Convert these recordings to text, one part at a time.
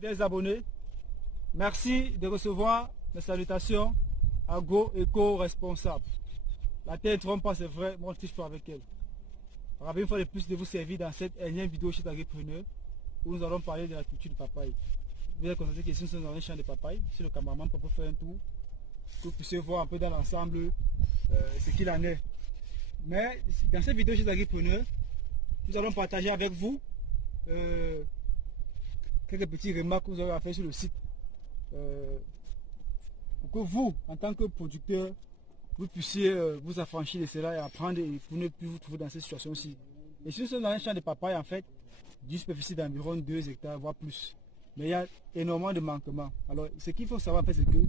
Des abonnés, merci de recevoir mes salutations agro-éco-responsables. La terre ne trompe pas, c'est vrai, moi je ne touche pas avec elle. Ravi une fois de plus de vous servir dans cette énième vidéo chez Agripreneur où nous allons parler de la culture de papaye. Vous allez constater que ici nous sommes dans un champ de papaye. Si le cameraman peut faire un tour, que vous puissiez voir un peu dans l'ensemble ce qu'il en est. Mais dans cette vidéo chez Agripreneur, nous allons partager avec vous quelques petites remarques que vous aurez à faire sur le site pour que vous, en tant que producteur, vous puissiez vous affranchir de cela et apprendre et pour ne plus vous trouver dans cette situation-ci. Et si nous sommes dans un champ de papaye, en fait, d'une superficie d'environ 2 hectares, voire plus. Mais il y a énormément de manquements. Alors, ce qu'il faut savoir, en fait, c'est que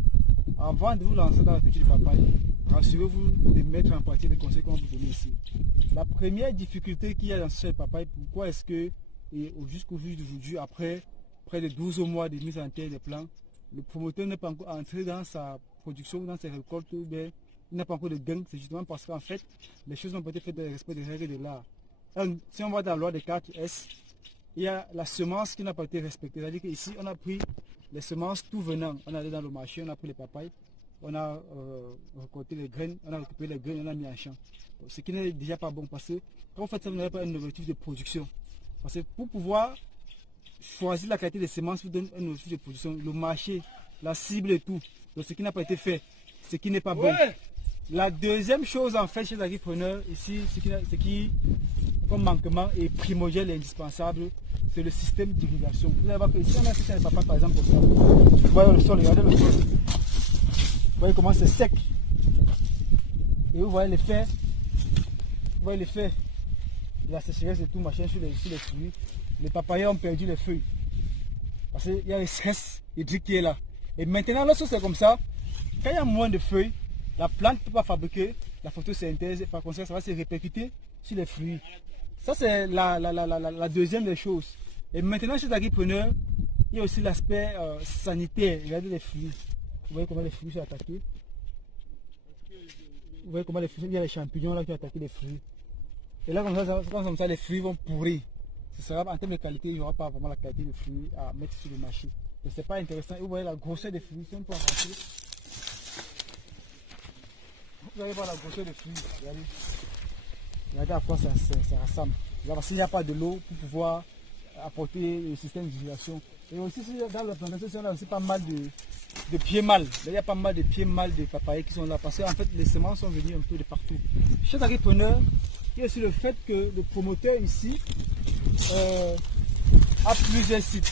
avant de vous lancer dans la culture de papaye, rassurez-vous de mettre en pratique les conseils qu'on va vous donner ici. La première difficulté qu'il y a dans ce champ de papaye, pourquoi est-ce que, jusqu'au jour d'aujourd'hui, après près de 12 mois de mise en terre des plants, le promoteur n'est pas encore entré dans sa production, dans ses récoltes, ou bien il n'a pas encore de gain, c'est justement parce qu'en fait, les choses n'ont pas été faites dans le respect des règles de l'art. Si on va dans la loi des 4S, il y a la semence qui n'a pas été respectée. C'est-à-dire qu'ici, on a pris les semences tout venant. On est allé dans le marché, on a pris les papayes, on a récolté les graines, on a récupéré les graines, on a mis en champ. Ce qui n'est déjà pas bon parce que quand vous faites ça, vous n'avez pas un objectif de production. Parce que pour pouvoir choisir la qualité des semences, vous donne un objectif de production. Le marché, la cible et tout. Donc ce qui n'a pas été fait, ce qui n'est pas bon. La deuxième chose en fait chez les agripreneurs, ici, ce qui comme manquement est primordial et indispensable, c'est le système d'irrigation. Vous allez voir que ici on a un système de papa par exemple comme ça. Vous voyez le sol, regardez le sol. Vous voyez comment c'est sec. Et vous voyez l'effet. Vous voyez l'effet de la sécheresse et tout machin sur les fruits. Les papayers ont perdu les feuilles. Parce qu'il y a le stress hydrique qui est là. Et maintenant, lorsque c'est comme ça, quand il y a moins de feuilles, la plante ne peut pas fabriquer la photosynthèse et par conséquent, ça va se répercuter sur les fruits. Ça, c'est la deuxième des choses. Et maintenant, chez les agripreneurs, il y a aussi l'aspect sanitaire. Regardez les fruits. Vous voyez comment les fruits sont attaqués. Vous voyez comment les fruits, il y a les champignons là qui ont attaqué les fruits. Et là, comme ça, les fruits vont pourrir. Ce sera, en termes de qualité, il n'y aura pas vraiment la qualité de fruits à mettre sur le marché. Donc, c'est pas intéressant. Et vous voyez la grosseur des fruits. Si on peut avancer. Vous allez voir la grosseur des fruits. Regardez. Regardez à quoi ça ressemble. Parce qu'il n'y a pas de l'eau pour pouvoir apporter le système d'irrigation. Et aussi, dans la plantation, on a aussi pas mal de pieds mâles. Il y a pas mal de pieds mâles de papayers qui sont là. Parce qu'en fait, les semences sont venues un peu de partout. Chez l'entrepreneur, il y a aussi le fait que le promoteur ici a plusieurs sites.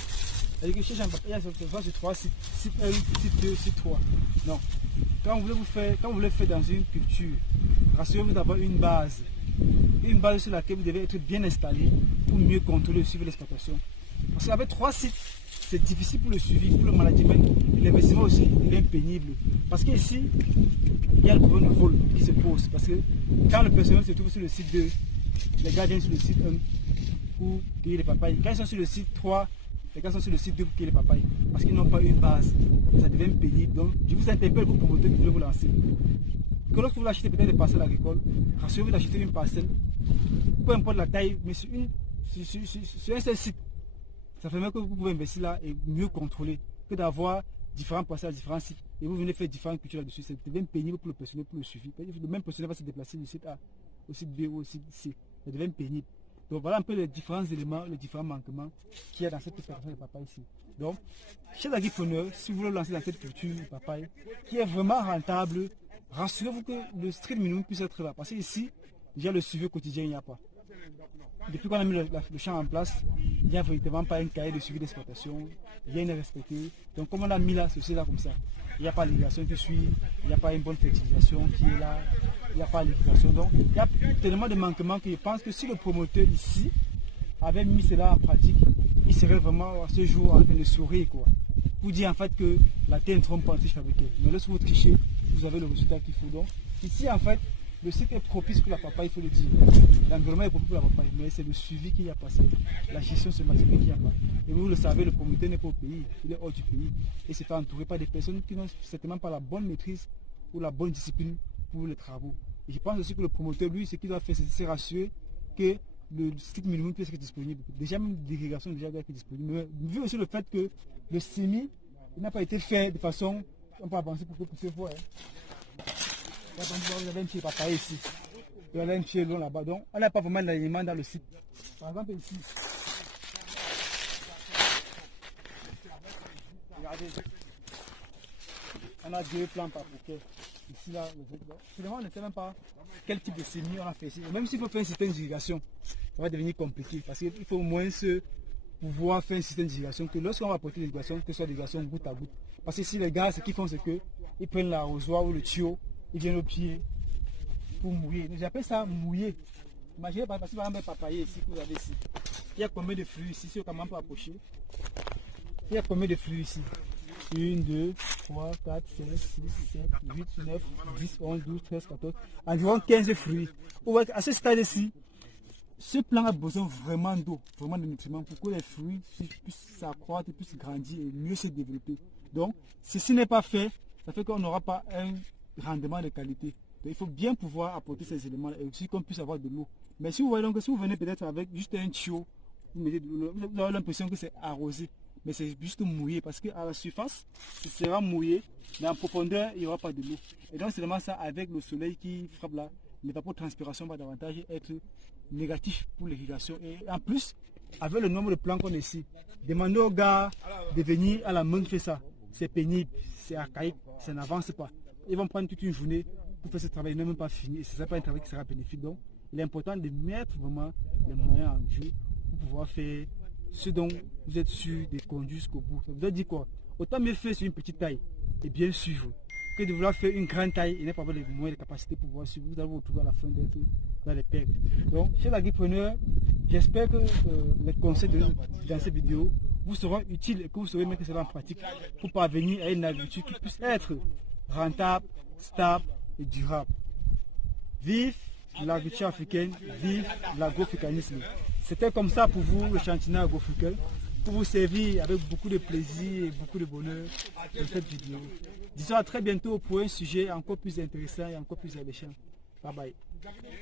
C'est-à-dire que chez Jean Papier, il y a sur 3 sites. Site 1, site 2, site 3. Non. Quand vous voulez faire dans une culture, rassurez-vous d'avoir une base. Une base sur laquelle vous devez être bien installé pour mieux contrôler et suivre l'exploitation. Parce qu'avec 3 sites, c'est difficile pour le suivi, pour le management. L'investissement aussi devient pénible. Parce qu'ici, il y a le problème de vol qui se pose. Parce que quand le personnel se trouve sur le site 2, les gars viennent sur le site 1 pour cueillir les papayes. Quand ils sont sur le site 3, les gars sont sur le site 2 pour cueillir les papayes. Parce qu'ils n'ont pas une base. Et ça devient pénible. Donc, je vous interpelle, vous promoteurs qui voulez vous lancer. Que lorsque vous achetez peut-être des parcelles agricoles, rassurez-vous d'acheter une parcelle, peu importe la taille, mais sur un seul site. Ça permet que vous pouvez investir là et mieux contrôler que d'avoir différents parcelles à différents sites. Et vous venez faire différentes cultures là-dessus. Ça devient pénible pour le personnel, pour le suivi. Le même personnel va se déplacer du site A au site B ou au site C. Ça devient pénible. Donc voilà un peu les différents éléments, les différents manquements qu'il y a dans cette opération de papaye ici. Donc, chez l'entrepreneur, si vous voulez lancer dans cette culture de papaye, qui est vraiment rentable, rassurez-vous que le strict minimum puisse être là. Parce qu'ici, déjà le suivi quotidien, il n'y a pas. Depuis qu'on a mis le champ en place, il n'y a véritablement pas un cahier de suivi d'exploitation, rien n'est respecté. Donc comme on a mis là, ceci là comme ça, il n'y a pas l'irrigation qui suit, il n'y a pas une bonne fertilisation qui est là, il n'y a pas l'irrigation. Donc il y a tellement de manquements que je pense que si le promoteur ici avait mis cela en pratique, il serait vraiment à ce jour en train de sourire quoi. Pour dire en fait que la terre ne trompe pas en triche fabriquée. Mais lorsque vous trichez, vous avez le résultat qu'il faut. Donc ici en fait, le site est propice pour la papaye, il faut le dire. L'environnement est propice pour la papaye, mais c'est le suivi qu'il y a passé. La gestion systématique qu'il n'y a pas. Et vous le savez, le promoteur n'est pas au pays, il est hors du pays. Et c'est entouré par des personnes qui n'ont certainement pas la bonne maîtrise ou la bonne discipline pour les travaux. Et je pense aussi que le promoteur, lui, ce qu'il doit faire, c'est se rassurer que le strict minimum qui est disponible. Déjà, même l'irrigation déjà est disponible. Mais vu aussi le fait que le semis n'a pas été fait de façon. On peut avancer pour que vous puissiez voir. Vous avez un pied papaye ici. Vous avez un pied long là-bas. Donc, on n'a pas vraiment d'alignement dans le site. Par exemple, ici. Regardez. On a 2 plants par bouquet. Ici, là, finalement, on ne sait même pas quel type de semis on a fait ici. Même s'il faut faire un système d'irrigation, ça va devenir compliqué. Parce qu'il faut au moins pouvoir faire un système d'irrigation que lorsqu'on va apporter l'irrigation, que ce soit l'irrigation goutte à goutte. Parce que si les gars, ce qu'ils font, c'est qu'ils prennent l'arrosoir ou le tuyau, ils viennent au pied pour mouiller. J'appelle ça mouiller. Imaginez par exemple un papayer ici que vous avez ici. Il y a combien de fruits ici, si on commence à approcher. Il y a combien de fruits ici? 1, 2, 3, 4, 5, 6, 7, 8, 9, 10, 11, 12, 13, 14. Environ 15 fruits. À ce stade-ci, ce plant a besoin vraiment d'eau, vraiment de nutriments pour que les fruits puissent s'accroître, puissent grandir et mieux se développer. Donc, si ce n'est pas fait, ça fait qu'on n'aura pas un rendement de qualité. Donc, il faut bien pouvoir apporter ces éléments et aussi qu'on puisse avoir de l'eau. Mais si vous voyez donc, si vous venez peut-être avec juste un tuyau, vous mettez de l'eau, vous avez l'impression que c'est arrosé. Mais c'est juste mouillé parce qu'à la surface, ce sera mouillé, mais en profondeur, il n'y aura pas de l'eau. Et donc, c'est vraiment ça, avec le soleil qui frappe là, l'évapotranspiration va davantage être négatif pour l'irrigation. Et en plus, avec le nombre de plants qu'on a ici, demandez aux gars de venir à la main faire ça. C'est pénible, c'est archaïque, ça n'avance pas. Ils vont prendre toute une journée pour faire ce travail, ils n'ont même pas fini. Et ce n'est pas un travail qui sera bénéfique. Donc, il est important de mettre vraiment les moyens en jeu pour pouvoir faire ce dont vous êtes sûr de conduire jusqu'au bout. Ça vous a dit quoi? Autant mieux faire sur une petite taille et bien suivre que de vouloir faire une grande taille et ne pas avoir les moyens de capacité pour pouvoir suivre. Vous allez vous retrouver à la fin d'être dans les pertes. Donc, chez l'agripreneur, j'espère que les conseils dans cette vidéo vous seront utiles et que vous saurez mettre cela en pratique pour parvenir à une agriculture qui puisse être rentable, stable et durable. Vive l'agriculture africaine, vive l'agroafricanisme. C'était comme ça pour vous, le chantinet agroafricain, pour vous servir avec beaucoup de plaisir et beaucoup de bonheur dans cette vidéo. Disons à très bientôt pour un sujet encore plus intéressant et encore plus alléchant. Bye bye.